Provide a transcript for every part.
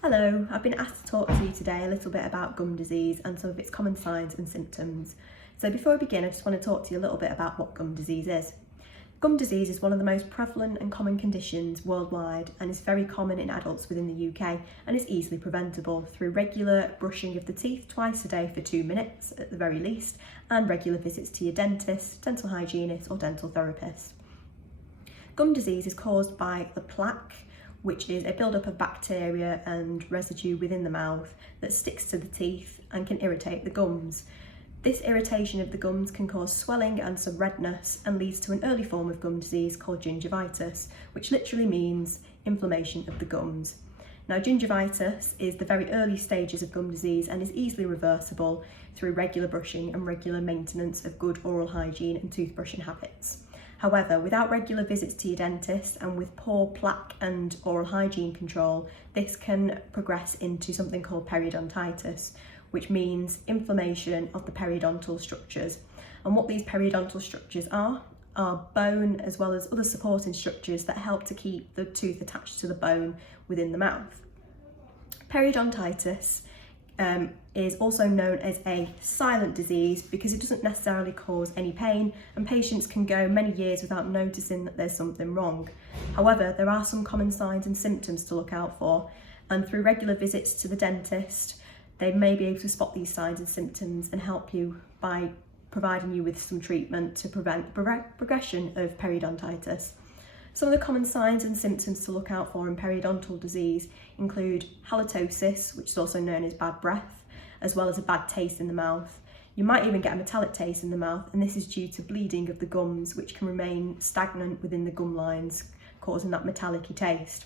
Hello, I've been asked to talk to you today a little bit about gum disease and some of its common signs and symptoms. So before I begin, I just want to talk to you a little bit about what gum disease is. Gum disease is one of the most prevalent and common conditions worldwide and is very common in adults within the UK and is easily preventable through regular brushing of the teeth twice a day for 2 minutes at the very least, and regular visits to your dentist, dental hygienist or dental therapist. Gum disease is caused by the plaque, which is a build-up of bacteria and residue within the mouth that sticks to the teeth and can irritate the gums. This irritation of the gums can cause swelling and some redness and leads to an early form of gum disease called gingivitis, which literally means inflammation of the gums. Now, gingivitis is the very early stages of gum disease and is easily reversible through regular brushing and regular maintenance of good oral hygiene and toothbrushing habits. However, without regular visits to your dentist and with poor plaque and oral hygiene control, this can progress into something called periodontitis, which means inflammation of the periodontal structures. And what these periodontal structures are bone as well as other supporting structures that help to keep the tooth attached to the bone within the mouth. Periodontitis is also known as a silent disease because it doesn't necessarily cause any pain and patients can go many years without noticing that there's something wrong. However, there are some common signs and symptoms to look out for, and through regular visits to the dentist, they may be able to spot these signs and symptoms and help you by providing you with some treatment to prevent progression of periodontitis. Some of the common signs and symptoms to look out for in periodontal disease include halitosis, which is also known as bad breath, as well as a bad taste in the mouth. You might even get a metallic taste in the mouth, and this is due to bleeding of the gums, which can remain stagnant within the gum lines, causing that metallic-y taste.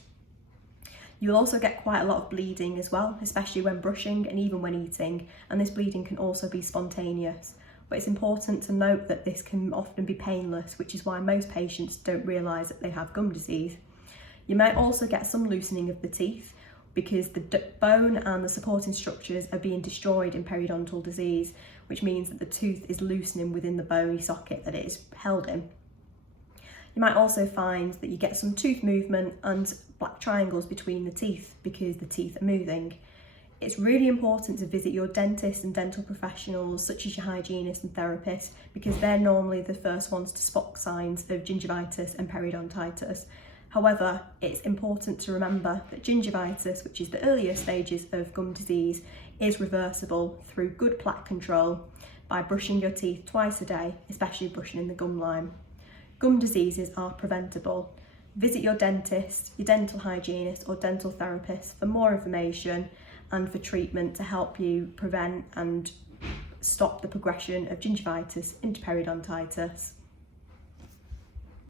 You'll also get quite a lot of bleeding as well, especially when brushing and even when eating, and this bleeding can also be spontaneous. But it's important to note that this can often be painless, which is why most patients don't realise that they have gum disease. You might also get some loosening of the teeth because the bone and the supporting structures are being destroyed in periodontal disease, which means that the tooth is loosening within the bony socket that it is held in. You might also find that you get some tooth movement and black triangles between the teeth because the teeth are moving. It's really important to visit your dentist and dental professionals such as your hygienist and therapist because they're normally the first ones to spot signs of gingivitis and periodontitis. However, it's important to remember that gingivitis, which is the earlier stages of gum disease, is reversible through good plaque control by brushing your teeth twice a day, especially brushing in the gum line. Gum diseases are preventable. Visit your dentist, your dental hygienist or dental therapist for more information and for treatment to help you prevent and stop the progression of gingivitis into periodontitis.